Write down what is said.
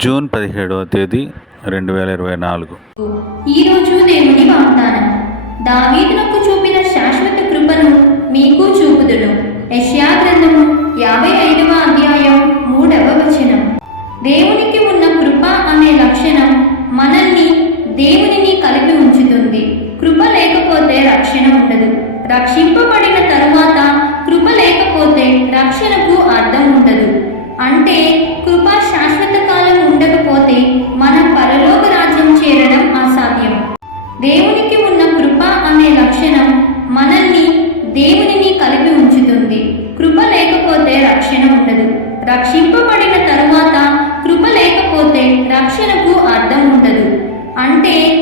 June పదిహేడవ తేదీ రెండు వేల ఇరవై నాలుగు. ఈరోజు దేవుని వాగ్దానం దావీదునకు చూపిన శాశ్వత కృపను మీకు చూపుదును. యెషయా గ్రంథము యాభై ఐదవ అధ్యాయం మూడవ వచనం. దేవునికి ఉన్న కృప అనే లక్షణం మనల్ని దేవునిని కలిపి ఉంచుతుంది. కృప లేకపోతే రక్షణ ఉండదు. రక్షింపబడిన తరువాత కృప లేకపోతే రక్షణ అర్థం ఉండదు అంటే కృప శాశ్వత కాలం ఉండకపోతే మనం పరలోక రాజ్యం చేరడం అసాధ్యం దేవునికి ఉన్న కృప అనే లక్షణం మనల్ని దేవునిని కలిపి ఉంచుతుంది. కృప లేకపోతే రక్షణ ఉండదు. రక్షింపబడిన తరువాత కృప లేకపోతే రక్షణకు అర్థం ఉండదు. అంటే